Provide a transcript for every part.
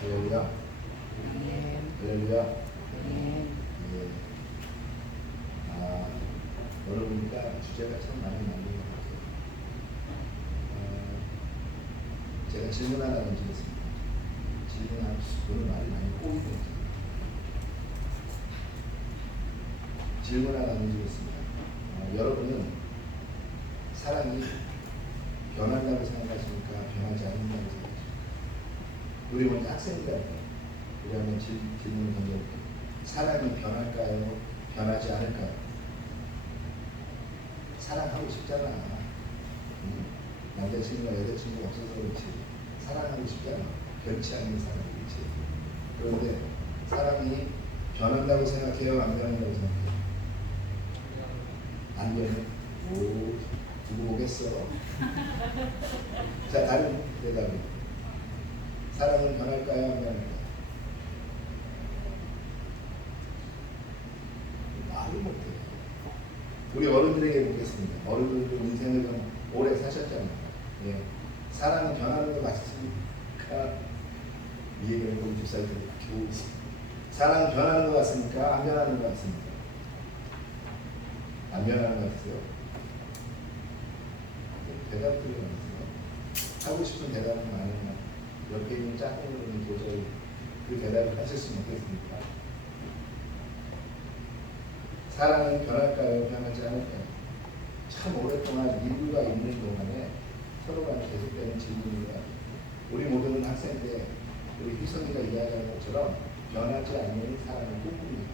할렐루야. 할렐루야. 예. 오늘 보니까 주제가 참 많이 맞는 것 같아요. 제가 질문 하나 던지겠습니다. 질문하면 오늘 말이 많이 꼬이거든요. 질문 하나 던지겠습니다. 여러분은 사랑이 변한다고 생각하십니까? 변하지 않는다고 생각하십니까? 우리 먼저 학생들한테 우리 한번 질문을 던져볼게요. 사랑이 변할까요? 변하지 않을까요? 사랑하고 싶잖아. 남자친구가 여자친구가 없어서 그렇지. 사랑하고 싶잖아. 변치 않는 사랑, 그렇지. 그런데 사랑이 변한다고 생각해요? 안 변한다고 생각해요? 안 변해? 오, 두고 보겠어. 자, 다른 대답은 사랑은 변할까요? 안 변할까요? 말을 못해요. 우리 어른들에게 묻겠습니다. 어른들도 인생을 좀 오래 사셨잖아요. 예. 사랑은 변하는 것 같습니까? 이 얘기를 우리 집사님들이 겨우 있습니다. 사랑은 변하는 것 같습니까? 안 변하는 것 같습니까? 안 변하는 것 같으세요? 대답 들어가면서요. 하고 싶은 대답은 많으면 옆에 있는 짝꿍으로는 도저히 그 대답을 하실 수는 없겠습니까? 사랑은 변할까요? 변하지 않을까요? 참 오랫동안 인류가 있는 동안에 서로 간에 계속되는 질문인 것 같아요. 우리 모두는 학생 때 우리 희성이가 이야기한 것처럼 변하지 않는 사랑을 꿈꿉니다.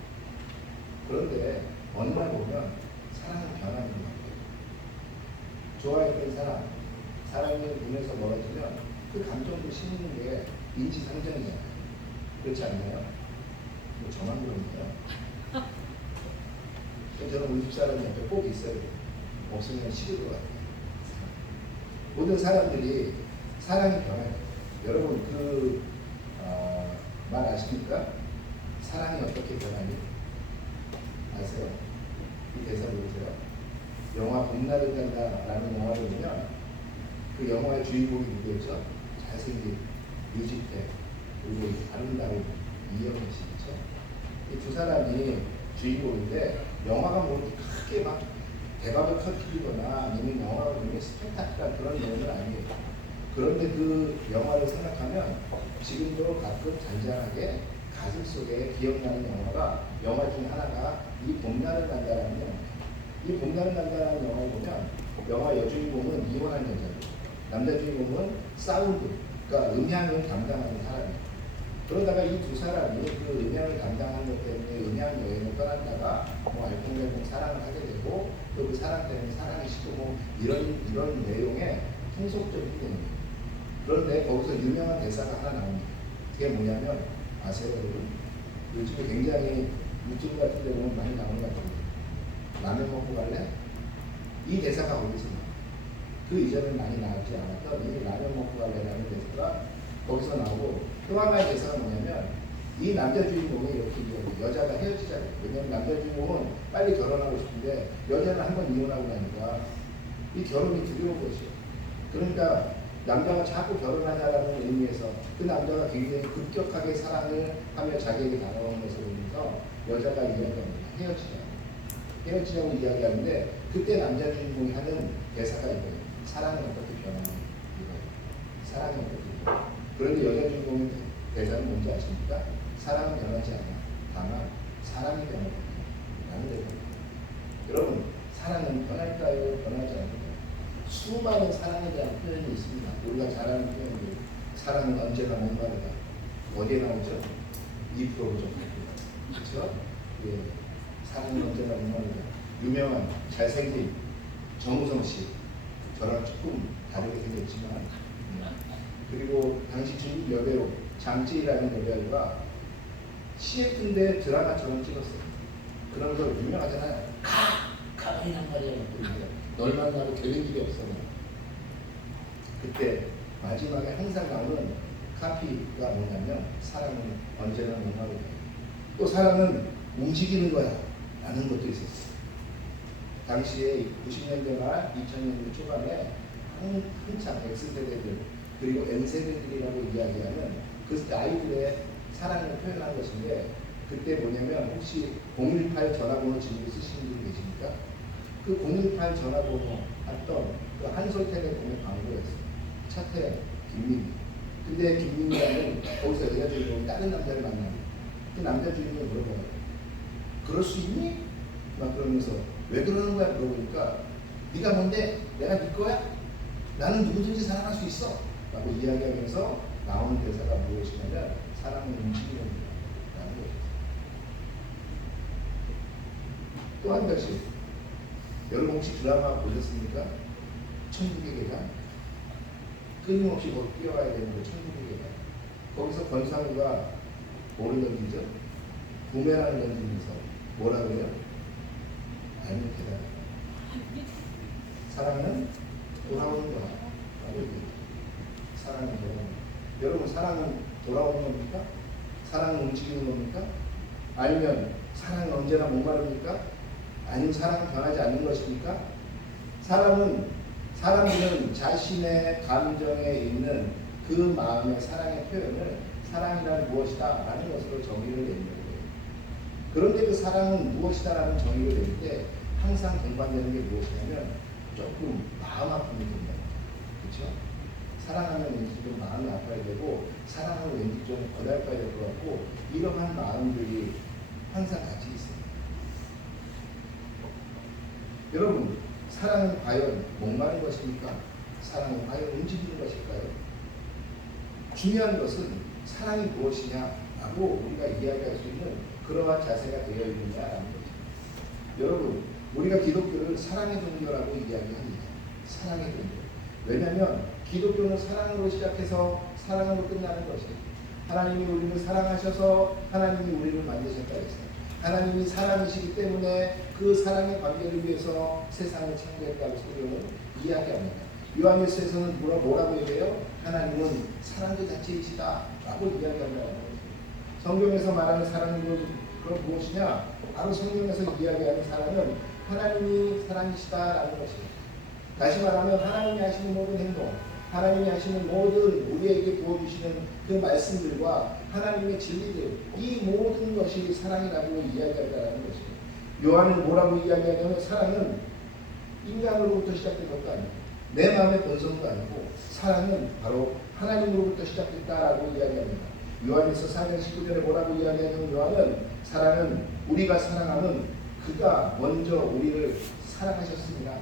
그런데 어느 날 보면 사랑은 변하는 것 같아요. 좋아했던 사람, 사랑이 눈에서 멀어지면 그 감정도 심는 게 인지상정이잖아요. 그렇지 않나요? 뭐 저만 그런가요? 저는 우리 집사람이 옆에 꼭 있어야 돼요. 없으면 식을 것 같아요. 모든 사람들이 사랑이 변해요. 여러분 말 아십니까? 사랑이 어떻게 변하니? 아세요? 이 대사 모르세요? 영화 봄날을 간다라는 영화를 보면 그 영화의 주인공이 누구였죠? 잘생긴 유지태 그리고 아름다운 이영애 씨죠. 이 두 사람이 주인공인데 영화가 뭐 크게 막 대박을 터뜨리거나 아니면 영화가 굉장히 스펙타클한 그런 내용은 아니에요. 그런데 그 영화를 생각하면 지금도 가끔 잔잔하게 가슴속에 기억나는 영화 중에 하나가 이 봄날을 간다라는 영화예요. 이 봄날을 간다라는 영화를 보면 영화 여주인공은 이혼한 여자고 남자 주인공은 사운드, 그러니까 음향을 담당하는 사람이에요. 그러다가 이 두 사람이 그 음향을 담당하는 것 때문에 음향 여행을 떠났다가 뭐 알콩달콩 사랑을 하게 되고 또 그 사랑 때문에 사랑이 식고 뭐 이런 내용의 풍속적인 내용이에요. 그런데 거기서 유명한 대사가 하나 나옵니다. 그게 뭐냐면 아세요 여러분? 요즘에 굉장히 유튜브 같은 데 보면 많이 나오는 것 같아요. 라면 먹고 갈래? 이 대사가 거기서 나와요. 그 이전엔 많이 나오지 않았던 이 라면 먹고 갈래라는 대사가 거기서 나오고 또 하나의 대사가 뭐냐면 이 남자 주인공이 이렇게 얘기해요. 여자가 헤어지잖아요. 왜냐면 남자 주인공은 빨리 결혼하고 싶은데 여자는 한 번 이혼하고 나니까 이 결혼이 두려운 것이에요. 그러니까 남자가 자꾸 결혼하자라는 의미에서 그 남자가 굉장히 급격하게 사랑을 하며 자기에게 다가오는 것을 보면서 여자가 이야기합니다. 헤어지자고 이야기하는데 그때 남자 주인공이 하는 대사가 이거예요. 사랑은 어떻게 변하냐 이거예요. 사랑은 어떻게 변하냐. 그런데 여자 주인공의 대사는 뭔지 아십니까? 사랑은 변하지 않아. 다만 사랑이 변하는 라는 대사입니다. 여러분 사랑은 변할까요? 변하지 않을까요? 수많은 사랑에 대한 표현이 있습니다. 우리가 잘 아는 표현들. 사랑은 언제나 목마르다. 어디에 나오죠? 2% 부족합니다. 그렇죠? 예. 사랑은 언제나 목마르다. 유명한 잘생긴 정우성 씨. 저랑 조금 다르게 생겼지만 그리고 당시 중국 여배우 장찌라는 여배우가 CF인데 드라마처럼 찍었어요. 그런 거 유명하잖아요. 가만히란 말이야. 널 만나고 되는 일이 없어. 그때 마지막에 항상 나오는 카피가 뭐냐면 사랑은 언제나 목마르다. 또 사랑은 움직이는 거야 라는 것도 있었어요. 당시에 90년대 말 2000년대 초반에 한참 X세대들 그리고 N세대들이라고 이야기하는 그 아이들의 사랑을 표현한 것인데 그때 뭐냐면 혹시 018 전화번호 지금 쓰시는 분 계십니까? 그 018 전화번호 했던 그 한솔텔레콤의 광고였어요. 차태 김민희. 근데 김민희라는 거기서 여자 주인공이 다른 남자를 만나고 그 남자 주인공이 물어봐요. 그럴 수 있니? 막 그러면서 왜 그러는 거야 물어보니까 네가 뭔데? 내가 네 거야? 나는 누구든지 사랑할 수 있어 라고 이야기하면서 나오는 대사가 무엇이냐면 사랑은 움직이는 거라는 거죠. 또 한 가지 여러분 혹시 드라마 보셨습니까? 천국의 계단. 끊임없이 더 뛰어가야 되는 거 천국의 계단. 거기서 권상우가 뭐를 던지죠? 부메랑을 던지면서 뭐라고 해요? 알면 계단. 사랑은 돌아오는 거야. 라고 얘기해요. 사랑은 돌아오는 거야. 여러분 사랑은 돌아오는 겁니까? 사랑은 움직이는 겁니까? 아니면 사랑은 언제나 목마릅니까? 아니면 사랑은 변하지 않는 것입니까? 사람들은 자신의 감정에 있는 그 마음의 사랑의 표현을 사랑이란 무엇이다 라는 것으로 정의를 내는 거예요. 그런데 그 사랑은 무엇이다 라는 정의를 낼 때 항상 동반되는 게 무엇이냐면 조금 마음 아픔이 된다. 그렇죠? 사랑하면 왠지 좀 마음이 아파야 되고 사랑하면 왠지 좀 고달파야 될 것 같고 이러한 마음들이 항상 같이 있어요. 여러분 사랑은 과연 목마른 것입니까? 사랑은 과연 움직이는 것일까요? 중요한 것은 사랑이 무엇이냐라고 우리가 이야기할 수 있는 그러한 자세가 되어 있느냐라는 거죠. 여러분 우리가 기독교를 사랑의 종교라고 이야기합니다. 사랑의 종교. 왜냐하면 기독교는 사랑으로 시작해서 사랑으로 끝나는 것이에요. 하나님이 우리를 사랑하셔서 하나님이 우리를 만드셨다 했어요. 하나님이 사랑이시기 때문에 그 사랑의 관계를 위해서 세상을 창조했다고 성경은 이야기합니다. 요한일서에서는 뭐라고 얘기해요? 하나님은 사랑 그 자체이시다 라고 이야기한다는 거죠. 성경에서 말하는 사랑은 그럼 무엇이냐? 바로 성경에서 이야기하는 사랑은 하나님이 사랑이시다라는 것입니다. 다시 말하면 하나님이 하시는 모든 행동, 하나님이 하시는 모든 우리에게 부어주시는 그 말씀들과 하나님의 진리들, 이 모든 것이 사랑이라고 이야기한다는 것입니다. 요한은 뭐라고 이야기하냐면 사랑은 인간으로부터 시작된 것도 아니고 내 마음의 본성도 아니고 사랑은 바로 하나님으로부터 시작됐다라고 이야기합니다. 요한일서 4장 19절에 뭐라고 이야기하냐면 요한은 사랑은 우리가 사랑하면 그가 먼저 우리를 사랑하셨습니다.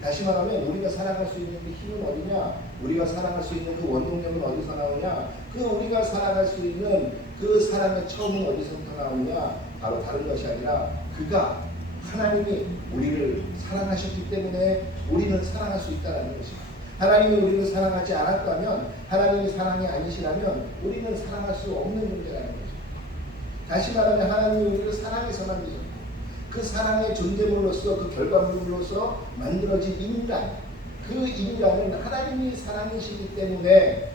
다시 말하면 우리가 사랑할 수 있는 그 힘은 어디냐? 우리가 사랑할 수 있는 그 원동력은 어디서 나오냐? 그 우리가 사랑할 수 있는 그 사랑의 처음은 어디서부터 나오냐? 바로 다른 것이 아니라 그가 하나님이 우리를 사랑하셨기 때문에 우리는 사랑할 수 있다는 것입니다. 하나님이 우리를 사랑하지 않았다면 하나님이 사랑이 아니시라면 우리는 사랑할 수 없는 존재라는 것입니다. 다시 말하면 하나님이 우리를 사랑해서 만드셨고 그 사랑의 존재물로서 그 결과물로서 만들어진 인간, 그 인간은 하나님이 사랑이시기 때문에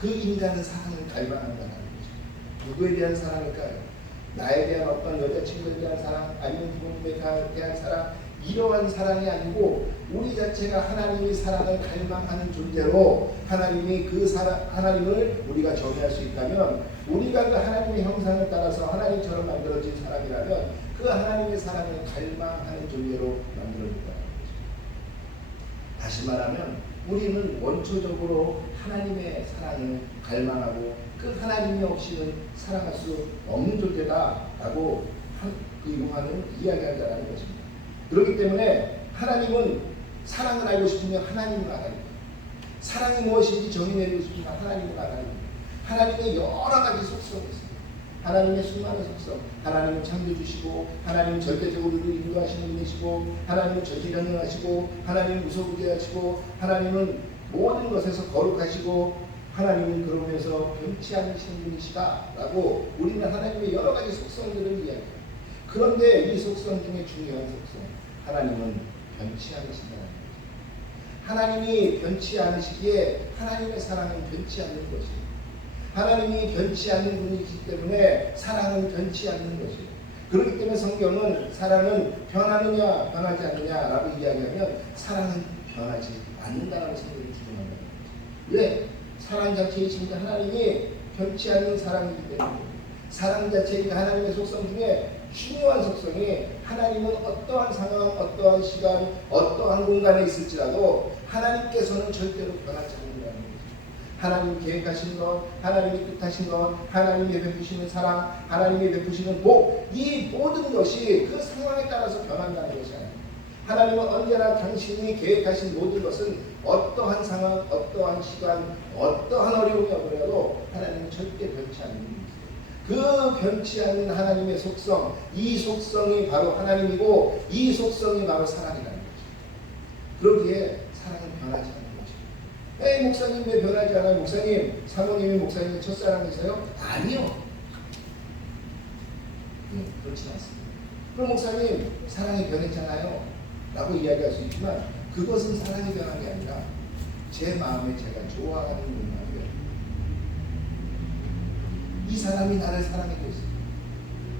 그 인간은 사랑을 갈망한다는 거죠. 누구에 대한 사랑일까요? 나에 대한 어떤 여자친구에 대한 사랑, 아니면 부모님에 대한 사랑, 이러한 사랑이 아니고 우리 자체가 하나님이 사랑을 갈망하는 존재로 하나님이 그 하나님을 우리가 정의할 수 있다면 우리가 그 하나님의 형상을 따라서 하나님처럼 만들어진 사람이라면 그 하나님의 사랑을 갈망하는 존재로 만들어진다는 거죠. 다시 말하면 우리는 원초적으로 하나님의 사랑을 갈망하고 그 하나님이 없이는 살아갈 수 없는 존재다라고 요한은 이야기한다는 것입니다. 그렇기 때문에 하나님은 사랑을 알고 싶으면 하나님을 알아야 됩니다. 사랑이 무엇인지 정의 내리고 싶으면 하나님을 알아야 됩니다. 하나님의 여러 가지 속성이 있습니다. 하나님의 수많은 속성, 하나님은 창조주시고 하나님은 절대적으로 인도하시는 분이시고 하나님은 전지전능하시고 하나님은 무소부재하시고 하나님은 모든 것에서 거룩하시고 하나님은 그러면서 변치 않으시는 분이시다라고 우리는 하나님의 여러 가지 속성들을 이야기해요. 그런데 이 속성 중에 중요한 속성, 하나님은 변치 않으신다는 거죠. 하나님이 변치 않으시기에 하나님의 사랑은 변치 않는 것이에요. 하나님이 변치 않는 분이기 때문에 사랑은 변치 않는 것이에요. 그렇기 때문에 성경은 사랑은 변하느냐 변하지 않느냐라고 이야기하면 사랑은 변하지 않는다라고 성경이 주장한다는 거죠. 왜? 사랑 자체이신 하나님이 변치 않는 사랑이기 때문에 사랑 자체가 하나님의 속성 중에 중요한 속성이 하나님은 어떠한 상황, 어떠한 시간, 어떠한 공간에 있을지라도 하나님께서는 절대로 변하지 않는다는 거죠. 하나님이 계획하신 것, 하나님이 뜻하신 것, 하나님이 베푸시는 사랑, 하나님이 베푸시는 복, 이 모든 것이 그 상황에 따라서 변한다는 것이 아니에요. 하나님은 언제나 당신이 계획하신 모든 것은 어떠한 상황, 어떠한 시간, 어떠한 어려움이 오더라도 하나님은 절대 변치 않는 분이세요. 그 변치 않는 하나님의 속성, 이 속성이 바로 하나님이고 이 속성이 바로 사랑이라는 거죠. 그러기에 사랑은 변하지 않는 거죠. 에이, 목사님 왜 변하지 않아요? 목사님, 사모님이 목사님의 첫사랑이세요? 아니요. 그렇지 않습니다. 그럼 목사님, 사랑이 변했잖아요 라고 이야기할 수 있지만 그것은 사랑이 변한 게 아니라 제 마음에 제가 좋아하는 욕망이에요. 이 사람이 나를 사랑해주고 있어.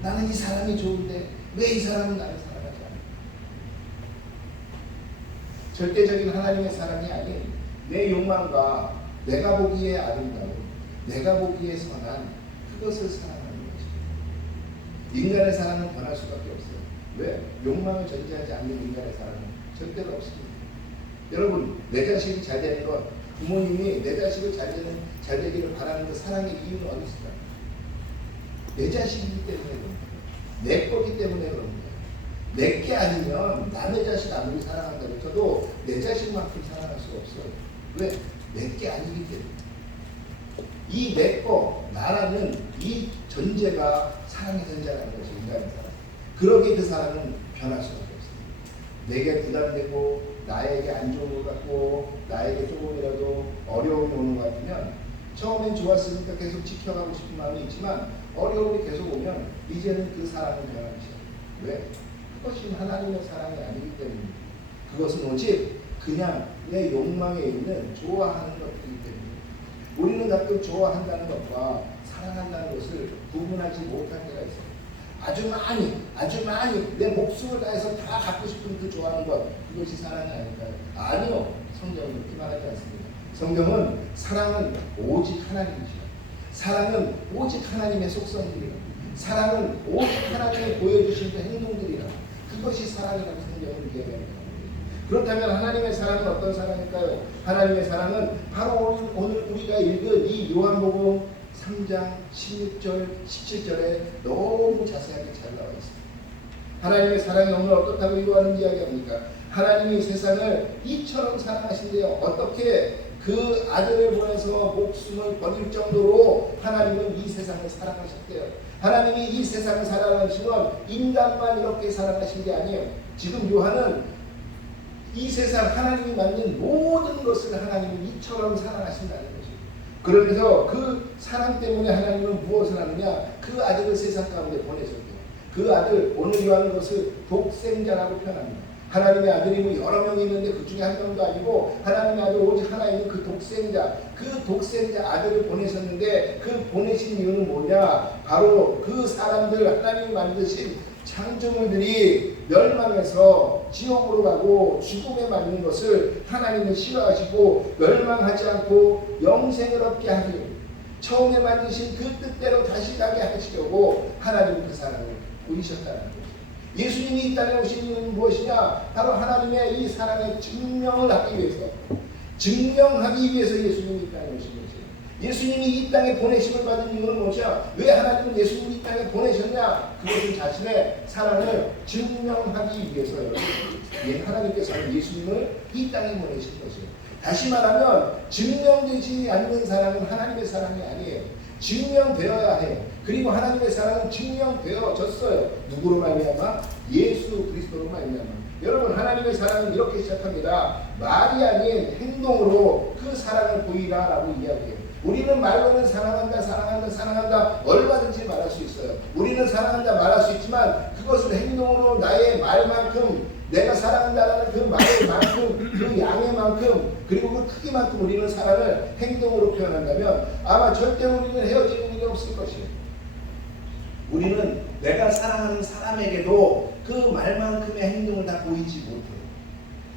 나는 이 사람이 좋은데 왜 이 사람은 나를 사랑하지 않아? 절대적인 하나님의 사랑이 아닌 내 욕망과 내가 보기에 아름다운, 내가 보기에 선한 그것을 사랑하는 거죠. 인간의 사랑은 변할 수밖에 없어요. 왜? 욕망을 전제하지 않는 인간의 사랑은 절대로 없습니다. 여러분, 내 자식이 잘 되는 것, 부모님이 내 자식을 잘 되기를 바라는 그 사랑의 이유는 어디 있을까요? 내 자식이기 때문에 그런 거예요. 내 거기 때문에 그런 거예요. 내 게 아니면 남의 자식 아무리 사랑한다고 해도 내 자식만큼 사랑할 수가 없어요. 왜? 내 게 아니기 때문에. 이 내 거, 나라는 이 전제가 사랑의 전제라는 거죠. 인간의 사랑. 그러기에 그 사랑은 변할 수밖에 없습니다. 내게 부담되고 나에게 안 좋은 것 같고 나에게 조금이라도 어려움이 오는 것 같으면 처음엔 좋았으니까 계속 지켜가고 싶은 마음이 있지만 어려움이 계속 오면 이제는 그 사랑은 변하기 시작해요. 왜? 그것이 하나님의 사랑이 아니기 때문입니다. 그것은 오직 그냥 내 욕망에 있는 좋아하는 것이기 때문에 우리는 가끔 좋아한다는 것과 사랑한다는 것을 구분하지 못할 때가 있어요. 아주 많이 내 목숨을 다해서 다 갖고 싶은 그 좋아하는 것, 그것이 사랑이 아닐까요? 아니요. 성경은 그렇게 말하지 않습니다. 성경은 사랑은 오직 하나님이죠. 사랑은 오직 하나님의 속성들이라. 사랑은 오직 하나님이 보여주신 그 행동들이라. 그것이 사랑이라고 성경은 이야기합니다. 그렇다면 하나님의 사랑은 어떤 사랑일까요? 하나님의 사랑은 바로 오늘 우리가 읽은 이 요한복음 3장 16절, 17절에 너무 자세하게 잘 나와 있습니다. 하나님의 사랑이 오늘 어떻다고 이루어하는 이야기합니까? 하나님이 세상을 이처럼 사랑하신대요. 어떻게 그 아들을 보내서 목숨을 버릴 정도로 하나님은 이 세상을 사랑하셨대요. 하나님이 이 세상을 사랑하신 건 인간만 이렇게 사랑하신 게 아니에요. 지금 요한은 이 세상 하나님이 만든 모든 것을 하나님은 이처럼 사랑하신다는 거죠. 그러면서 그 사랑 때문에 하나님은 무엇을 하느냐? 그 아들을 세상 가운데 보내셨대요. 그 아들, 오늘 요한은 것을 독생자라고 표현합니다. 하나님의 아들이 뭐 여러 명이 있는데 그 중에 한 명도 아니고 하나님의 아들 오직 하나 있는 그 독생자, 그 독생자 아들을 보내셨는데 그 보내신 이유는 뭐냐? 바로 그 사람들 하나님이 만드신 창조물들이 멸망해서 지옥으로 가고 죽음에 맞는 것을 하나님은 싫어하시고 멸망하지 않고 영생을 얻게 하기 처음에 만드신 그 뜻대로 다시 가게 하시려고 하나님은 그 사랑을 보이셨다는 거죠. 예수님이 이 땅에 오신 이유는 무엇이냐? 바로 하나님의 이 사랑의 증명을 하기 위해서, 증명하기 위해서 예수님이 이 땅에 오신 거죠. 예수님이 이 땅에 보내심을 받은 이유는 무엇이냐? 왜 하나님은 예수님이 이 땅에 보내셨냐? 그것은 자신의 사랑을 증명하기 위해서요. 하나님께서는 예수님을 이 땅에 보내신 것이에요. 다시 말하면 증명되지 않는 사랑은 하나님의 사랑이 아니에요. 증명되어야 해요. 그리고 하나님의 사랑은 증명되어졌어요. 누구로 말미암아? 예수 그리스도로 말미암아. 여러분, 하나님의 사랑은 이렇게 시작합니다. 말이 아닌 행동으로 그 사랑을 보이라 라고 이야기해요. 우리는 말로는 사랑한다 얼마든지 말할 수 있어요. 우리는 사랑한다 말할 수 있지만 그것을 행동으로 나의 말만큼, 내가 사랑한다라는 그 말의 만큼, 그 양의 만큼, 그리고 그 크기만큼 우리는 사랑을 행동으로 표현한다면 아마 절대 우리는 헤어지는 일이 없을 것이에요. 우리는 내가 사랑하는 사람에게도 그 말만큼의 행동을 다 보이지 못해요.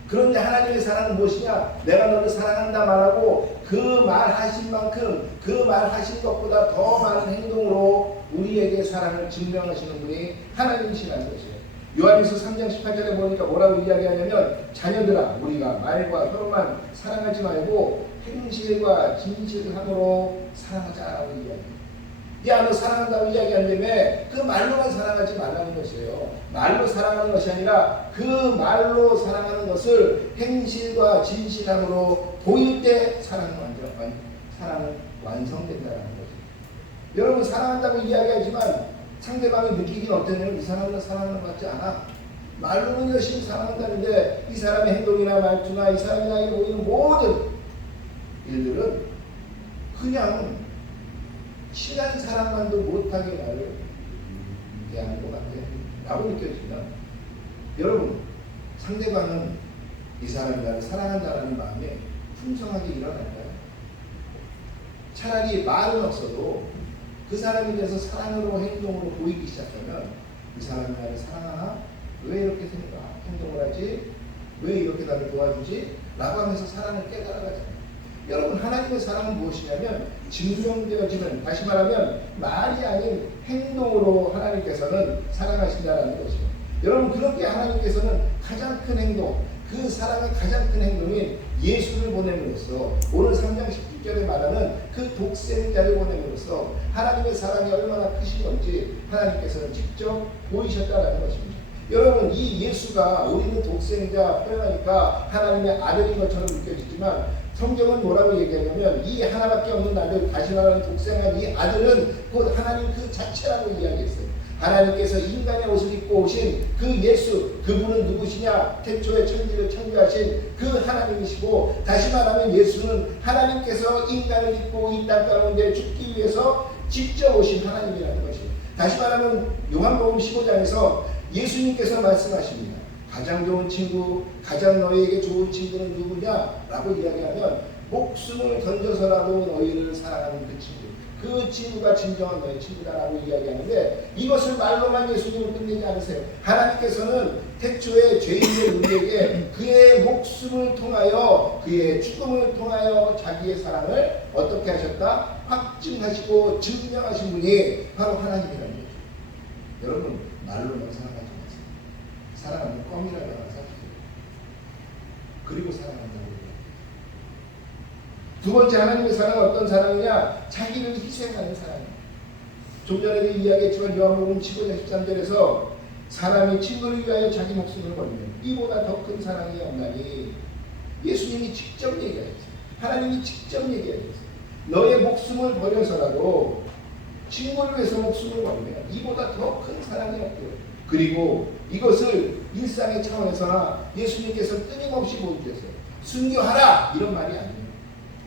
그런데 하나님의 사랑은 무엇이냐? 내가 너를 사랑한다 말하고 그 말하신 만큼 그 말하신 것보다 더 많은 행동으로 우리에게 사랑을 증명하시는 분이 하나님이시라는 것이에요. 요한일서 3장 18절에 보니까 뭐라고 이야기하냐면 자녀들아 우리가 말과 혀로만 사랑하지 말고 행실과 진실함으로 사랑하자라고 이야기해요. 야, 너 사랑한다고 이야기한다며 그 말로만 사랑하지 말라는 것이에요. 말로 사랑하는 것이 아니라 그 말로 사랑하는 것을 행실과 진실함으로 보일 때 사랑은 완성된다는 거죠. 여러분 사랑한다고 이야기하지만 상대방이 느끼긴 어떠냐면 이 사람은 사랑하는 것 같지 않아. 말로는 열심히 사랑한다는데 이 사람의 행동이나 말투나 이 사람이 나에게 보이는 모든 일들은 그냥 친한 사람만도 못하게 나를 대하는 것 같아 라고 느껴지면 여러분 상대방은 이 사람이 나를 사랑한다는 마음이 풍성하게 일어날까요? 차라리 말은 없어도 그 사람에 대해서 사랑으로 행동으로 보이기 시작하면 이 사람이 나를 사랑하나? 왜 이렇게 행동을 하지? 왜 이렇게 나를 도와주지? 라고 하면서 사랑을 깨달아가잖아요. 여러분 하나님의 사랑은 무엇이냐면 증명되어지는, 다시 말하면 말이 아닌 행동으로 하나님께서는 사랑하신다는 것이죠. 여러분 그렇게 하나님께서는 가장 큰 행동, 그 사랑의 가장 큰 행동인 예수를 보냄으로써 오늘 3장 19절에 말하는 그 독생자를 보냄으로써 하나님의 사랑이 얼마나 크신 건지 하나님께서는 직접 보이셨다는 것입니다. 여러분 이 예수가 우리는 독생자 표현하니까 하나님의 아들인 것처럼 느껴지지만 성경은 뭐라고 얘기하냐면 이 하나밖에 없는 아들, 다시 말하는 독생한 이 아들은 곧 하나님 그 자체라고 이야기했어요. 하나님께서 인간의 옷을 입고 오신 그 예수, 그분은 누구시냐? 태초에 천지를 창조하신 그 하나님이시고, 다시 말하면 예수는 하나님께서 인간을 입고 이 땅 가운데 죽기 위해서 직접 오신 하나님이라는 것이에요. 다시 말하면 요한복음 15장에서 예수님께서 말씀하십니다. 가장 좋은 친구, 가장 너희에게 좋은 친구는 누구냐? 라고 이야기하면 목숨을 던져서라도 너희를 사랑하는 그 친구, 그 친구가 진정한 너의 친구다라고 이야기하는데 이것을 말로만 예수님은 끝내지 않으세요. 하나님께서는 태초에 죄인의 우리에게 그의 목숨을 통하여 그의 죽음을 통하여 자기의 사랑을 어떻게 하셨다? 확증하시고 증명하신 분이 바로 하나님이라는 거죠. 여러분 말로만 사랑하지 마세요. 사랑하는 껌이라고 하나 사주세요. 그리고 사랑한다고 해요. 두 번째 하나님의 사랑은 어떤 사랑이냐? 자기를 희생하는 사랑이에요. 좀 전에도 이야기했지만 요한복음 15장 13절에서 사람이 친구를 위하여 자기 목숨을 걸면 이보다 더 큰 사랑이 없나니 예수님이 직접 얘기하셨어요. 하나님이 직접 얘기하셨어요. 너의 목숨을 버려서라도 친구를 위해서 목숨을 걸면 이보다 더 큰 사랑이 없대요. 그리고 이것을 일상의 차원에서나 예수님께서 끊임없이 보여주셨어요. 순교하라! 이런 말이 아니에요.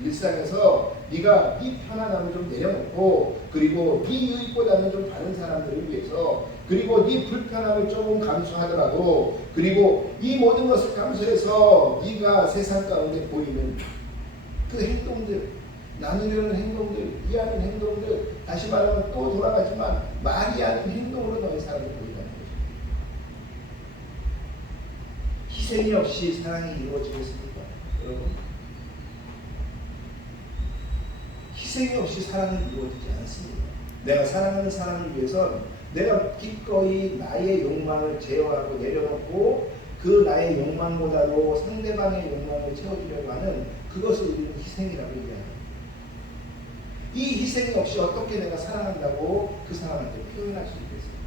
일상에서 네가 네 편안함을 좀 내려놓고 그리고 네 유익보다는 좀 다른 사람들을 위해서 그리고 네 불편함을 조금 감수하더라도 그리고 이 모든 것을 감수해서 네가 세상 가운데 보이는 그 행동들, 나누려는 행동들, 이해하는 행동들, 다시 말하면 또 돌아가지만 말이 아닌 행동으로 너의 사랑을 보인다는 거죠. 희생이 없이 사랑이 이루어지겠습니까? 여러분 희생이 없이 사랑은 이루어지지 않습니다. 내가 사랑하는 사람을 위해선 내가 기꺼이 나의 욕망을 제어하고 내려놓고 그 나의 욕망보다도 상대방의 욕망을 채워주려고 하는 그것을 우리는 희생이라고 얘기합니다. 이 희생이 없이 어떻게 내가 사랑한다고 그 사람한테 표현할 수 있겠어요?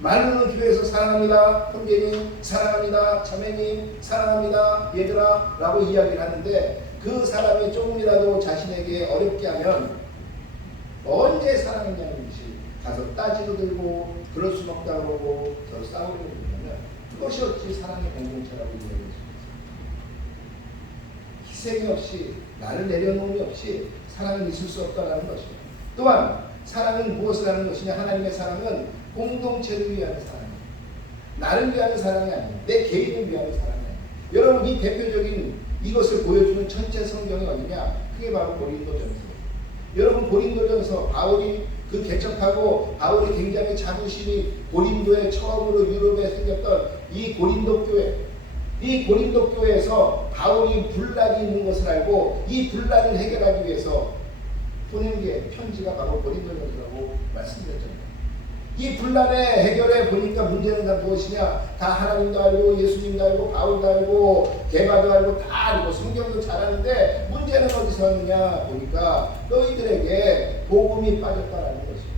말로는 교회에서 사랑합니다, 형제님, 사랑합니다, 자매님, 사랑합니다, 얘들아 라고 이야기를 하는데 그 사람이 조금이라도 자신에게 어렵게 하면 언제 사랑했냐는 것이 가서 따지도 들고 그럴 수 없다고 그러고 서로 싸우려고 그러면 그것이 어찌 사랑의 공동체라고 이야기할 수 있습니까? 희생이 없이 나를 내려놓음이 없이 사랑은 있을 수 없다는 것입니다. 또한 사랑은 무엇을 하는 것이냐? 하나님의 사랑은 공동체를 위한 사랑이에요. 나를 위한 사랑이 아니에요. 내 개인을 위한 사랑이 아니에요. 여러분 이 대표적인 이것을 보여주는 전체 성경이 어디냐? 그게 바로 고린도전서예요. 여러분 고린도전서 바울이 그 개척하고 바울이 굉장히 자부심이 고린도에 처음으로 유럽에 생겼던 이 고린도 교회 이 고린도 교회에서 바울이 분란이 있는 것을 알고 이 분란을 해결하기 위해서 보낸 게 편지가 바로 고린도전서라고 말씀드렸잖아요. 이 분란의 해결에 보니까 문제는 다 무엇이냐? 다 하나님도 알고 예수님도 알고 바울도 알고 게바도 알고 다 알고 성경도 잘 아는데 문제는 어디서 왔느냐 보니까 너희들에게 복음이 빠졌다라는 것이에요.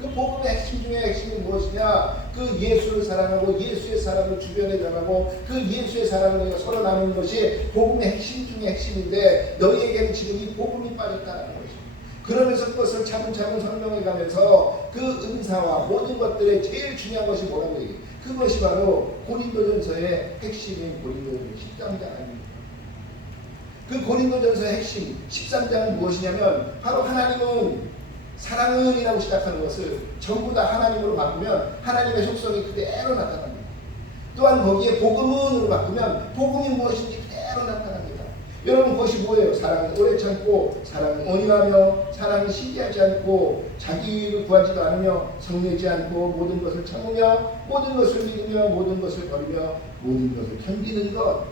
그 복음의 핵심 중에 핵심이 무엇이냐? 그 예수를 사랑하고 예수의 사랑을 주변에 전하고 그 예수의 사랑을 너희가 서로 나누는 것이 복음의 핵심 중에 핵심인데 너희에게는 지금 이 복음이 빠졌다는 것이에요. 그러면서 그것을 차근차근 설명해 가면서 그 은사와 모든 것들의 제일 중요한 것이 뭐라고 얘기해요? 그것이 바로 고린도전서의 핵심인 고린도전서 13장 아닙니까? 그 고린도전서의 핵심 13장은 무엇이냐면 바로 하나님은 사랑은이라고 시작하는 것을 전부 다 하나님으로 바꾸면 하나님의 속성이 그대로 나타납니다. 또한 거기에 복음은으로 바꾸면 복음이 무엇인지 그대로 나타납니다. 여러분 그것이 뭐예요? 사랑은 오래 참고 사랑은 온유하며 사랑은 시기하지 않고 자기 이익을 구하지도 않으며 성내지 않고 모든 것을 참으며 모든 것을 믿으며 모든 것을 버리며 모든 것을 견디는 것.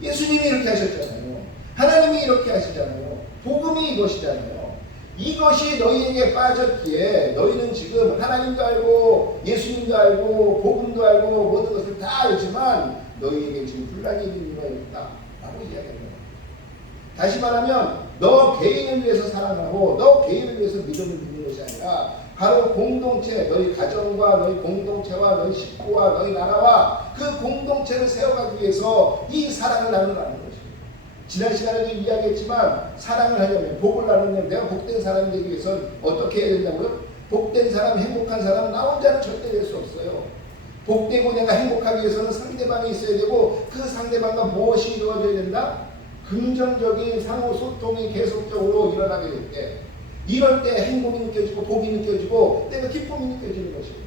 예수님이 이렇게 하셨잖아요. 하나님이 이렇게 하시잖아요. 복음이 이것이잖아요. 이것이 너희에게 빠졌기에 너희는 지금 하나님도 알고 예수님도 알고 복음도 알고 모든 것을 다 알지만 너희에게 지금 분란이 있는 이유가 있다 라고 이야기합니다. 다시 말하면 너 개인을 위해서 사랑하고 너 개인을 위해서 믿음을 믿는 것이 아니라 바로 공동체, 너희 가정과 너희 공동체와 너희 식구와 너희 나라와 그 공동체를 세워가기 위해서 이 사랑을 나누라는 것입니다. 지난 시간에도 이야기했지만 사랑을 하려면 복을 나누면 내가 복된 사람이 되기 위해서는 어떻게 해야 된다고요? 복된 사람, 행복한 사람 나 혼자는 절대 될 수 없어요. 복되고 내가 행복하기 위해서는 상대방이 있어야 되고 그 상대방과 무엇이 이루어져야 된다? 긍정적인 상호 소통이 계속적으로 일어나게 될 때 이럴 때 행복이 느껴지고 복이 느껴지고 내가 기쁨이 느껴지는 것입니다.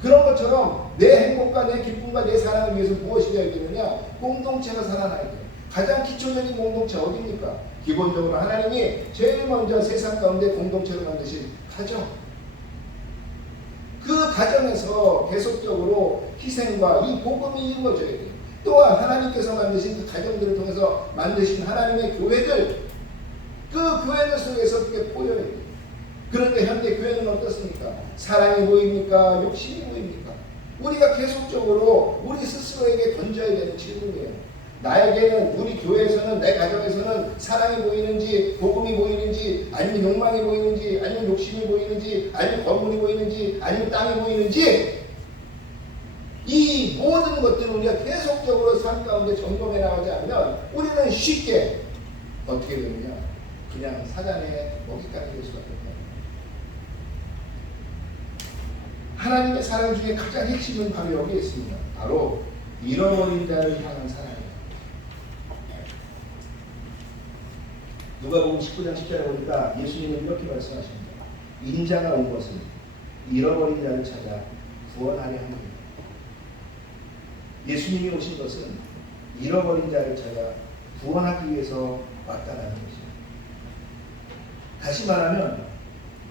그런 것처럼 내 행복과 내 기쁨과 내 사랑을 위해서 무엇이 되어야 되느냐? 공동체가 살아나야 돼요. 가장 기초적인 공동체 어디입니까? 기본적으로 하나님이 제일 먼저 세상 가운데 공동체로 만드신 가정. 그 가정에서 계속적으로 희생과 이 복음이 이루어져야 돼요. 또한 하나님께서 만드신 그 가정들을 통해서 만드신 하나님의 교회들, 그 교회들 속에서 그게 보여야 돼요. 그런데 현대 교회는 어떻습니까? 사랑이 보입니까? 욕심이 보입니까? 우리가 계속적으로 우리 스스로에게 던져야 되는 질문이에요. 나에게는 우리 교회에서는 내 가정에서는 사랑이 보이는지 복음이 보이는지 아니면 욕망이 보이는지 아니면 욕심이 보이는지 아니면 건물이 보이는지 아니면 땅이 보이는지 이 모든 것들을 우리가 계속적으로 삶 가운데 점검해 나가지 않으면 우리는 쉽게 어떻게 되느냐 그냥 사단의 먹잇감이 될 수밖에 없다. 하나님의 사랑 중에 가장 핵심은 바로 여기에 있습니다. 바로 잃어버린 자를 향한 사랑이에요. 누가복음 19장 10절에 보니까 예수님은 이렇게 말씀하십니다. 인자가 온 것은 잃어버린 자를 찾아 구원하려 합니다. 예수님이 오신 것은 잃어버린 자를 찾아 구원하기 위해서 왔다는 것입니다. 다시 말하면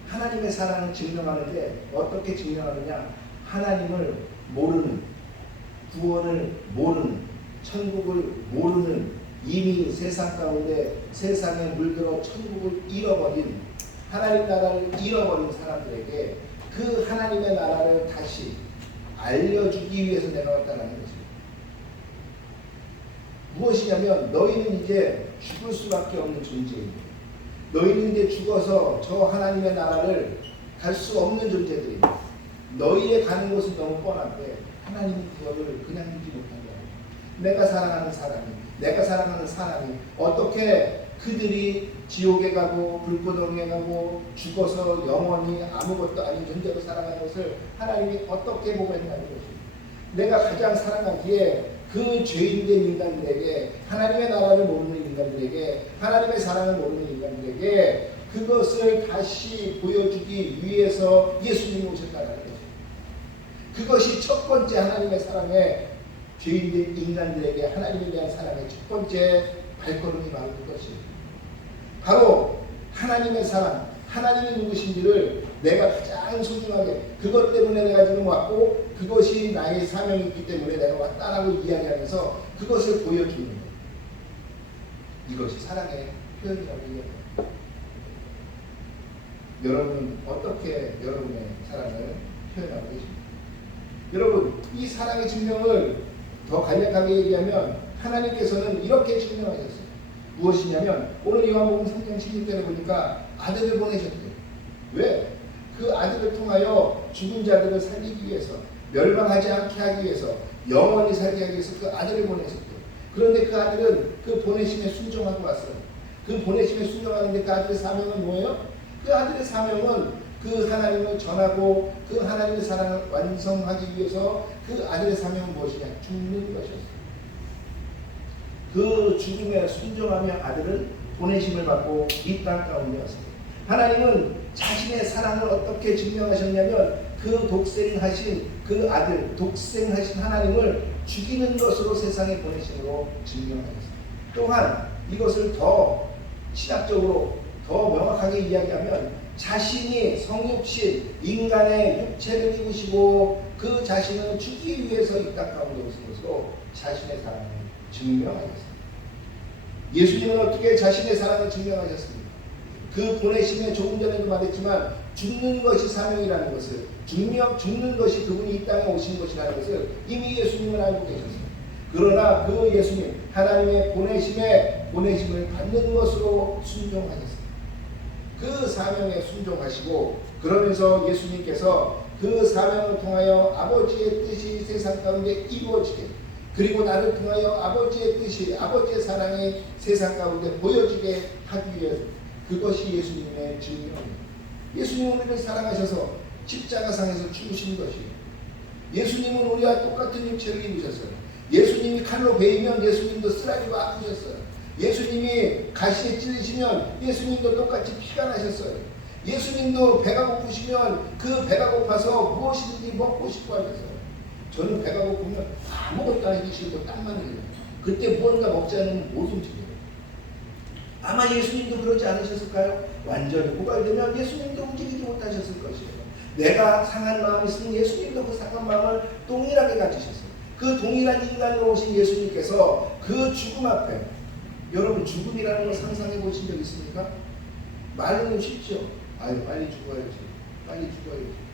하나님의 사랑을 증명하는데 어떻게 증명하느냐? 하나님을 모르는, 구원을 모르는, 천국을 모르는 이미 세상 가운데 세상에 물들어 천국을 잃어버린 하나님 나라를 잃어버린 사람들에게 그 하나님의 나라를 다시 알려주기 위해서 내가 왔다는 것입니다. 무엇이냐면 너희는 이제 죽을 수밖에 없는 존재입니다. 너희는 이제 죽어서 저 하나님의 나라를 갈 수 없는 존재들입니다. 너희의 가는 곳은 너무 뻔한데 하나님이 그거를 그냥 믿지 못한 거예요. 내가 사랑하는 사람이, 내가 사랑하는 사람이 어떻게 그들이 지옥에 가고 불구덩이에 가고 죽어서 영원히 아무것도 아닌 존재로 살아가는 것을 하나님이 어떻게 보겠다는 것입니다. 내가 가장 사랑하기에 그 죄인된 인간들에게 하나님의 나라를 모르는 인간들에게 하나님의 사랑을 모르는 인간들에게 그것을 다시 보여주기 위해서 예수님이 오셨다는 것입니다. 그것이 첫 번째 하나님의 사랑의 죄인된 인간들에게 하나님에 대한 사랑의 첫 번째 발걸음이 바로 그것입니다. 바로 하나님의 사랑, 하나님이 누구신지를 내가 가장 소중하게 그것 때문에 내가 지금 왔고 그것이 나의 사명이기 때문에 내가 왔다라고 이야기하면서 그것을 보여주는 거예요. 이것이 사랑의 표현이라고 이야기합니다. 여러분은 어떻게 여러분의 사랑을 표현하고 계십니까? 여러분, 이 사랑의 증명을 더 간략하게 얘기하면 하나님께서는 이렇게 증명하셨어요. 무엇이냐면 오늘 요한복음 3장 16절에 보니까 아들을 보내셨대요. 왜? 그 아들을 통하여 죽은 자들을 살리기 위해서, 멸망하지 않게 하기 위해서, 영원히 살게 하기 위해서 그 아들을 보내셨대요. 그런데 그 아들은 그 보내심에 순종하고 왔어요. 그 보내심에 순종하는데 그 아들의 사명은 뭐예요? 그 아들의 사명은 그 하나님을 전하고 그 하나님의 사랑을 완성하기 위해서 그 아들의 사명은 무엇이냐? 죽는 것이었어요. 그 죽음에 순종하며 아들은 보내심을 받고 이 땅 가운데 왔습니다. 하나님은 자신의 사랑을 어떻게 증명하셨냐면 그 독생하신 그 아들, 독생하신 하나님을 죽이는 것으로 세상에 보내심으로 증명하셨습니다. 또한 이것을 더 신학적으로 더 명확하게 이야기하면 자신이 성육신 인간의 육체를 입으시고 그 자신을 죽이기 위해서 이 땅 가운데 오신 것으로 자신의 사랑을 증명하셨습니다. 예수님은 어떻게 자신의 사랑을 증명하셨습니까? 그 보내심에 조금 전에도 말했지만 죽는 것이 사명이라는 것을 죽는 것이 그분이 이 땅에 오신 것이라는 것을 이미 예수님은 알고 계셨습니다. 그러나 그 예수님 하나님의 보내심을 받는 것으로 순종하셨습니다. 그 사명에 순종하시고 그러면서 예수님께서 그 사명을 통하여 아버지의 뜻이 세상 가운데 이루어지게 그리고 나를 통하여 아버지의 뜻이 아버지의 사랑이 세상 가운데 보여지게 하기 위해서 그것이 예수님의 증명입니다. 예수님은 우리를 사랑하셔서 십자가상에서 죽으신 것이에요. 예수님은 우리와 똑같은 육체를 입으셨어요. 예수님이 칼로 베이면 예수님도 쓰라리로 아프셨어요. 예수님이 가시에 찔리시면 예수님도 똑같이 피가 나셨어요. 예수님도 배가 고프시면 그 배가 고파서 무엇이든지 먹고 싶어 하셨어요. 저는 배가 고프면 아무것도 안 해도 싫고 땀만 흘려요. 그때 무언가 먹지 않으면 못 움직여요. 아마 예수님도 그러지 않으셨을까요? 완전히 고갈되면 예수님도 움직이지 못하셨을 것이에요. 내가 상한 마음이 있으면 예수님도 그 상한 마음을 동일하게 가지셨어요. 그 동일한 인간으로 오신 예수님께서 그 죽음 앞에 여러분 죽음이라는 걸 상상해 보신 적 있습니까? 말로는 쉽죠. 아유 빨리 죽어야지. 빨리 죽어야지.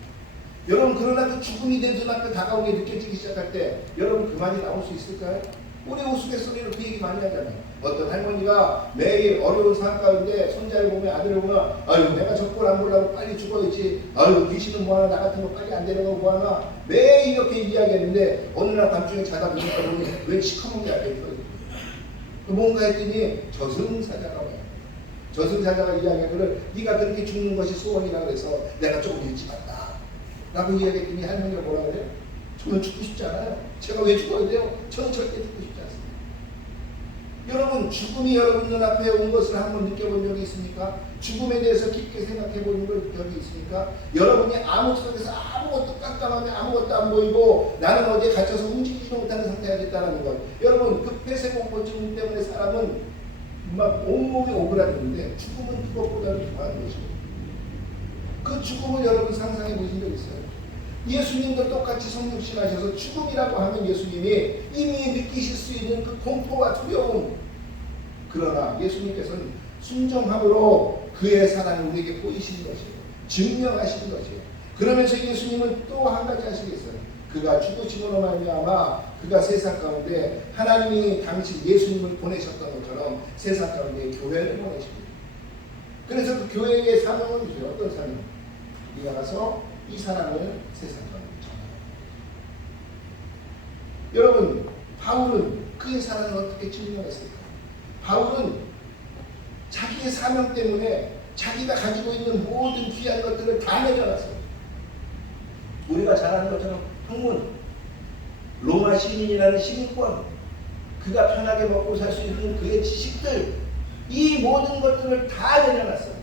여러분 그러나 그 죽음이 내 눈앞에 다가오게 느껴지기 시작할 때 여러분 그 말이 나올 수 있을까요? 우리 우스갯소리로 그 얘기 많이 하잖아요. 어떤 할머니가 매일 어려운 상황 가운데 손자를 보면 아들을 보면 아유 내가 저꼴 안 보려고 빨리 죽어야지. 아유 귀신은 뭐하나 나 같은 거 빨리 안 데려가고 뭐하나 매일 이렇게 이야기했는데 어느 날 밤중에 자다 보니까 보니 왜 시커먼 게 안 되는 뭔가 했더니 저승사자가 와요. 저승사자가 이야기하기를 네가 그렇게 죽는 것이 소원이라고 해서 내가 조금 일찍 왔다 라고 이야기했더니 할머니가 뭐라 그래요? 저는 죽고 싶지 않아요. 제가 왜 죽어야 돼요? 저는 절대 죽고 싶지 않습니다. 여러분 죽음이 여러분 눈앞에 온 것을 한번 느껴본 적이 있습니까? 죽음에 대해서 깊게 생각해 본 적이 있습니까? 여러분이 암흑 속에서 아무것도 깜깜하면 아무것도 안 보이고 나는 어디에 갇혀서 움직이지도 못하는 상태가 됐다는 것. 여러분 그 폐쇄공포증 때문에 사람은 막 온몸이 오그라드는데 죽음은 그것보다는 더한 것입니다. 그 죽음을 여러분 상상해 보신 적 있어요? 예수님도 똑같이 성육신하셔서 죽음이라고 하면 예수님이 이미 느끼실 수 있는 그 공포와 두려움. 그러나 예수님께서는 순종함으로 그의 사랑을 우리에게 보이시는 것이에요. 증명하시는 것이에요. 그러면서 예수님은 또 한 가지 하시겠어요. 그가 죽으심으로 말미암아 그가 세상 가운데 하나님이 당시 예수님을 보내셨던 것처럼 세상 가운데 교회를 보내십니다. 그래서 그 교회의 사명은 주세요. 어떤 사명? 네가 가서 이 사랑을 세상 가운데 전하라. 여러분 바울은 그의 사랑을 어떻게 증명했을까? 바울은 자기의 사명 때문에 자기가 가지고 있는 모든 귀한 것들을 다 내려놨어요. 우리가 잘 아는 것처럼 학문, 로마 시민이라는 시민권, 그가 편하게 먹고 살 수 있는 그의 지식들, 이 모든 것들을 다 내려놨어요.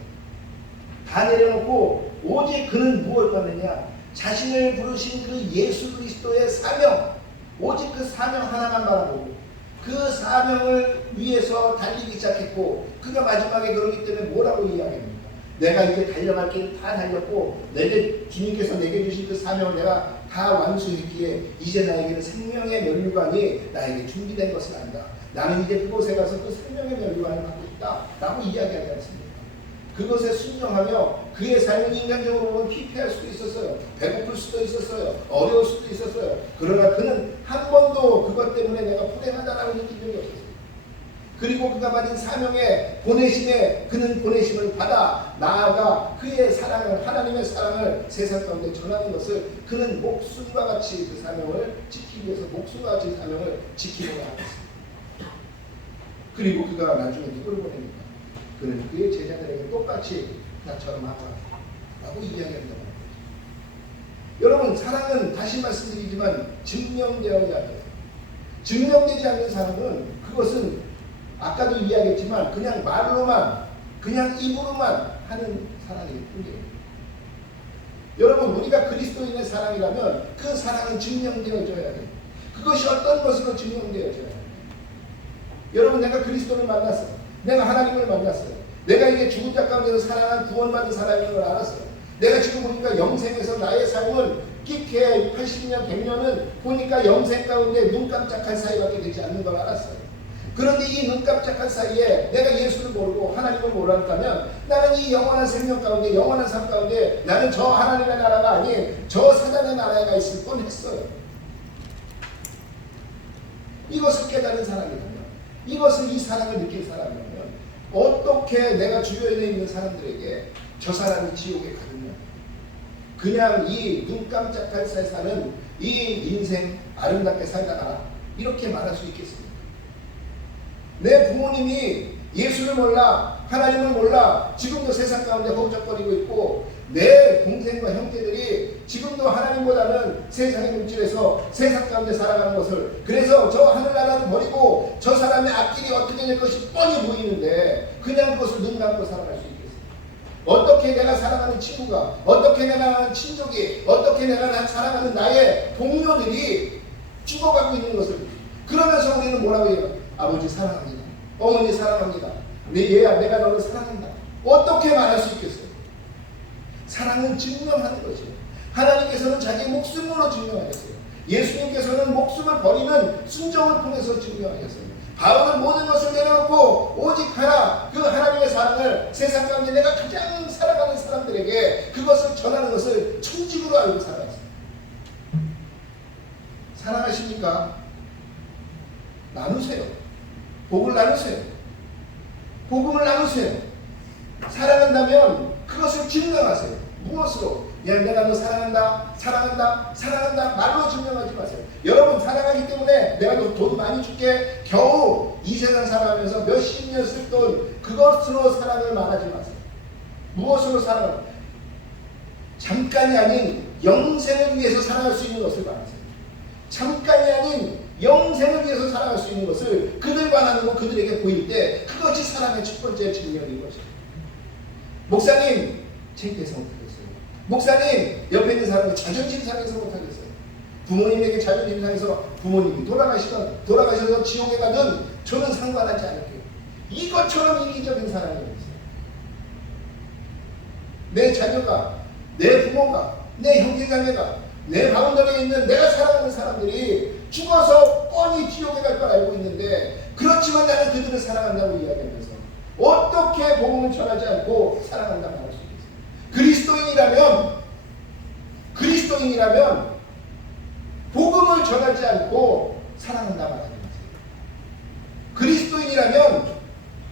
다 내려놓고 오직 그는 무엇을 받느냐? 자신을 부르신 그 예수 그리스도의 사명, 오직 그 사명 하나만 바라보고 그 사명을 위해서 달리기 시작했고 그가 마지막에 그러기 때문에 뭐라고 이야기합니까? 내가 이제 달려갈 길을 다 달렸고 주님께서 내게 주신 그 사명을 내가 다 완수했기에 이제 나에게는 생명의 면류관이 나에게 준비된 것을 안다. 나는 이제 그곳에 가서 그 생명의 면류관을 갖고 있다 라고 이야기하지 않습니까? 그것에 순종하며 그의 삶은 인간적으로 보면 피폐할 수도 있었어요. 배고플 수도 있었어요. 어려울 수도 있었어요. 그러나 그는 한 번도 그것 때문에 내가 불행하다라고 느낀 적이 없었어요. 그리고 그가 받은 사명의 보내심에 그는 보내심을 받아 나아가 그의 사랑을, 하나님의 사랑을 세상 가운데 전하는 것을 그는 목숨과 같이 그 사명을 지키기 위해서 목숨과 같이 사명을 지키려고 하였습니다. 그리고 그가 나중에 누구를 보냅니까? 그는 그의 제자들에게 똑같이 나처럼 하라고 이야기한다고 합니다. 여러분, 사랑은 다시 말씀드리지만 증명되어야 해요. 증명되지 않는 사랑은 그것은 아까도 이야기했지만 그냥 말로만, 그냥 입으로만 하는 사랑일 뿐이에요. 여러분, 우리가 그리스도인의 사랑이라면 그 사랑은 증명되어져야 해요. 그것이 어떤 것으로 증명되어져야 해요. 여러분, 내가 그리스도를 만났어요. 내가 하나님을 만났어요. 내가 이게 죽은 자 가운데서 살아난 구원받은 사람인 걸 알았어요. 내가 지금 보니까 영생에서 나의 삶은 깊게 80년, 100년은 보니까 영생 가운데 눈 깜짝할 사이밖에 되지 않는 걸 알았어요. 그런데 이 눈 깜짝할 사이에 내가 예수를 모르고 하나님을 모르었다면 나는 이 영원한 생명 가운데, 영원한 삶 가운데 나는 저 하나님의 나라가 아닌 저 사단의 나라에 가 있을 뻔했어요. 이것을 깨달은 사람이라면, 이것을 이 사랑을 느낀 사람이라면 어떻게 내가 주변에 있는 사람들에게 저 사람이 지옥에 가느냐, 그냥 이 눈 깜짝할 사이 사는 이 인생 아름답게 살다가 이렇게 말할 수 있겠습니까? 내 부모님이 예수를 몰라, 하나님을 몰라 지금도 세상 가운데 허우적거리고 있고, 내 동생과 형제들이 지금도 하나님보다는 세상의 물질에서 세상 가운데 살아가는 것을, 그래서 저 하늘나라를 버리고 저 사람의 앞길이 어떻게 될 것이 뻔히 보이는데 그냥 그것을 눈 감고 살아갈 수 있겠어요? 어떻게 내가 사랑하는 친구가, 어떻게 내가 사랑하는 친족이, 어떻게 내가 사랑하는 나의 동료들이 죽어가고 있는 것을, 그러면서 우리는 뭐라고 해요? 아버지 사랑합니다. 어머니 사랑합니다. 내 얘야, 내가 너를 사랑한다. 어떻게 말할 수 있겠어요? 사랑은 증명하는 거죠. 하나님께서는 자기 목숨으로 증명하셨어요. 예수님께서는 목숨을 버리는 순종을 통해서 증명하셨어요. 바울은 모든 것을 내려놓고 오직 하나, 그 하나님의 사랑을 세상 가운데 내가 가장 사랑하는 사람들에게 그것을 전하는 것을 천직으로 알고 살아갔어요. 사랑하십니까? 나누세요. 복을 나누세요. 복음을 나누세요. 사랑한다면 그것을 증명하세요. 무엇으로? 그냥 내가 너 사랑한다, 사랑한다, 사랑한다 말로 증명하지 마세요. 여러분, 사랑하기 때문에 내가 너 돈 많이 줄게, 겨우 이 세상 살아가면서 몇십 년 쓸 돈, 그것으로 사랑을 말하지 마세요. 무엇으로 사랑을? 잠깐이 아닌 영생을 위해서 살아갈 수 있는 것을 말하세요. 잠깐이 아닌 영생을 위해서 살아갈 수 있는 것을 그들과 나누고 그들에게 보일 때 그것이 사랑의 첫 번째 증명인 것이죠. 목사님, 창피해서 못하겠어요. 목사님, 옆에 있는 사람이 자존심 상해서 못하겠어요. 부모님에게 자존심 상해서 부모님이 돌아가셔서 지옥에 가든 저는 상관하지 않을게요. 이것처럼 이기적인 사람이 있어요. 내 자녀가, 내 부모가, 내 형제자매가, 내 가운데 있는 내가 사랑하는 사람들이 죽어서 뻔히 지옥에 갈 걸 알고 있는데, 그렇지만 나는 그들을 사랑한다고 이야기하면서 어떻게 복음을 전하지 않고 사랑한다고 할 수 있겠어요? 그리스도인이라면 복음을 전하지 않고 사랑한다고 하지 마세요. 그리스도인이라면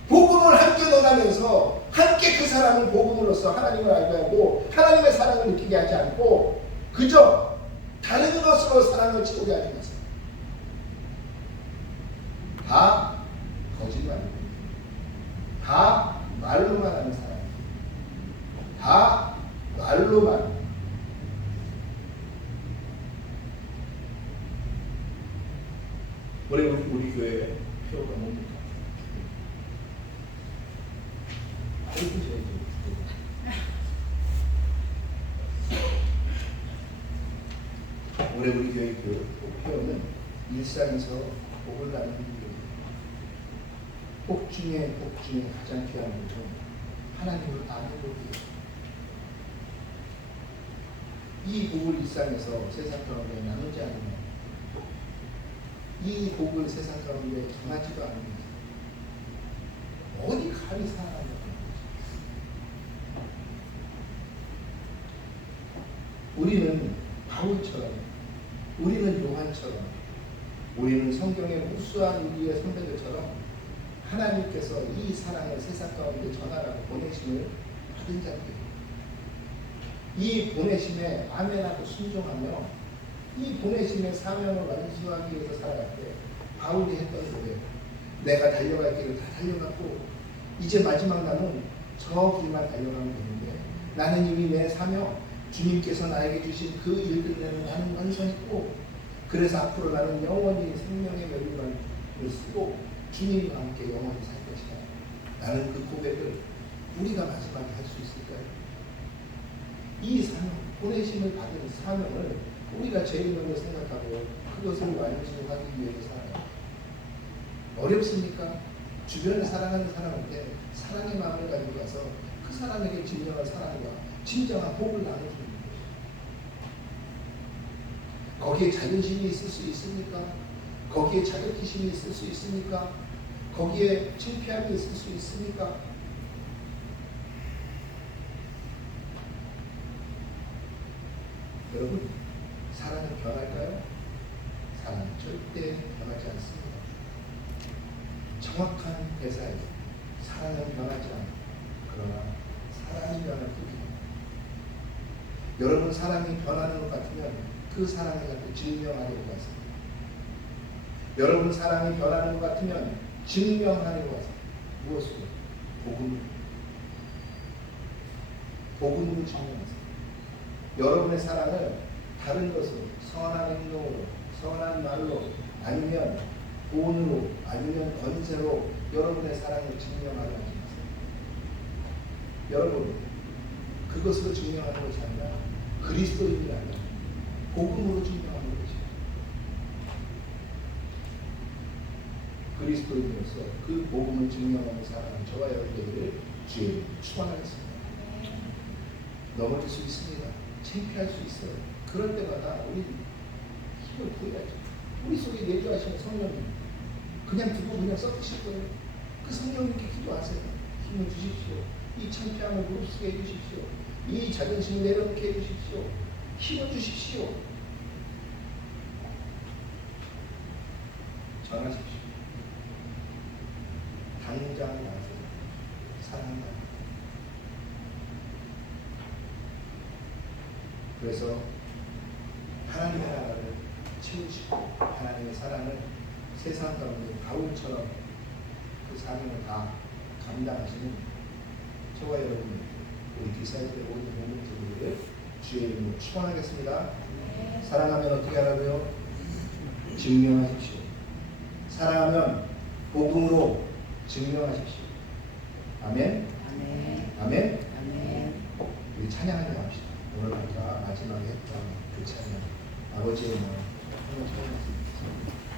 복음을 함께 논하면서 함께 그 사람을 복음으로써 하나님을 알게 하고 하나님의 사랑을 느끼게 하지 않고 그저 다른 것으로 사랑을 채우게 하지 마세요. 다 거짓말입니다. 다 말로만 하는 사람, 다 말로만. 우리 교회 표가 뭡니까? 올해 우리 교회 그 표는 일상에서 복을 나누는 복 중에 가장 귀한 것은 하나님으로 나는 복이에요. 이 복을 일상에서 세상 가운데 나누지 않으면, 이 복을 세상 가운데 전하지도 않으면 어디 감히 살아가냐는 거지. 우리는 바울처럼, 우리는 요한처럼, 우리는 성경의 무수한 우리의 선배들처럼 하나님께서 이 사랑을 세상 가운데 전하라고 보내심을 받은 자들이에요. 이 보내심에 아멘하고 순종하며 이 보내심의 사명을 완수하기 위해서 살아갈 때 바울이 했던 거예요. 내가 달려갈 길을 다 달려갔고 이제 마지막 남은 저 길만 달려가면 되는데 나는 이미 내 사명, 주님께서 나에게 주신 그 일들을 나는 완성했고 그래서 앞으로 나는 영원히 생명의 멸류관을 쓰고 주님과 함께 영원히 살 것이다. 나는 그 고백을 우리가 마지막에 할 수 있을까요? 이 사명, 보내심을 받은 사명을 우리가 제일 먼저 생각하고 그것을 완수하기 위해서 살아요. 어렵습니까? 주변을 사랑하는 사람한테 사랑의 마음을 가지고 가서 그 사람에게 진정한 사랑과 진정한 복을 나눠주는 것이죠. 거기에 자존심이 있을 수 있습니까? 거기에 자격지심이 있을 수 있습니까? 거기에 창피함이 있을 수 있습니까? 여러분, 사랑은 변할까요? 사랑은 절대 변하지 않습니다. 정확한 대사예요. 사랑은 변하지 않아. 그러나 사랑이 변할 뿐입니다. 여러분, 사랑이 변하는 것 같으면 그 사랑을 갖고 증명하려고 하세요. 여러분, 사랑이 변하는 것 같으면 증명하려고 하세요. 무엇으로? 복음으로 증명하세요. 여러분의 사랑을 다른 것으로, 선한 행동으로, 선한 말로, 아니면 돈으로, 아니면 권세로 여러분의 사랑을 증명하려 하지 마세요. 여러분, 그것으로 증명하는 것이 아니라 그리스도인이라면 복음으로 증명하는 것이죠. 그리스도인으로서 그 복음을 증명하는 사랑은 저와 여러분들을 주의 축원하겠습니다. 넘어질 수 있습니다. 창피할 수 있어요. 그럴 때마다 우리 힘을 구해야죠. 우리 속에 내주하시는 성령님 그냥 두고 그냥 썩으실 거예요. 그 성령님께 기도하세요. 힘을 주십시오. 이 창피함을 무릅쓰게 해주십시오. 이 자존심을 내려놓게 해주십시오. 힘을 주십시오. 전하십시오. 당장 와서 사랑한다. 그래서 하나님의 나라를 채우시고 하나님의 사랑을 세상 가운데 바울처럼 그 사명을 다 감당하시는 저와 여러분, 우리 디사이플의 모든 공동체들을 주의 이름으로 축원하겠습니다. 사랑하면 어떻게 하라고요? 증명하십시오. 사랑하면 복음으로 증명하십시오. 아멘. 아멘. 아멘. 아멘. 우리 찬양하며 합시다. 오늘 우리가 마지막에 했던 그 찬양, 아버지의 마음, 한번 찬양했습니다.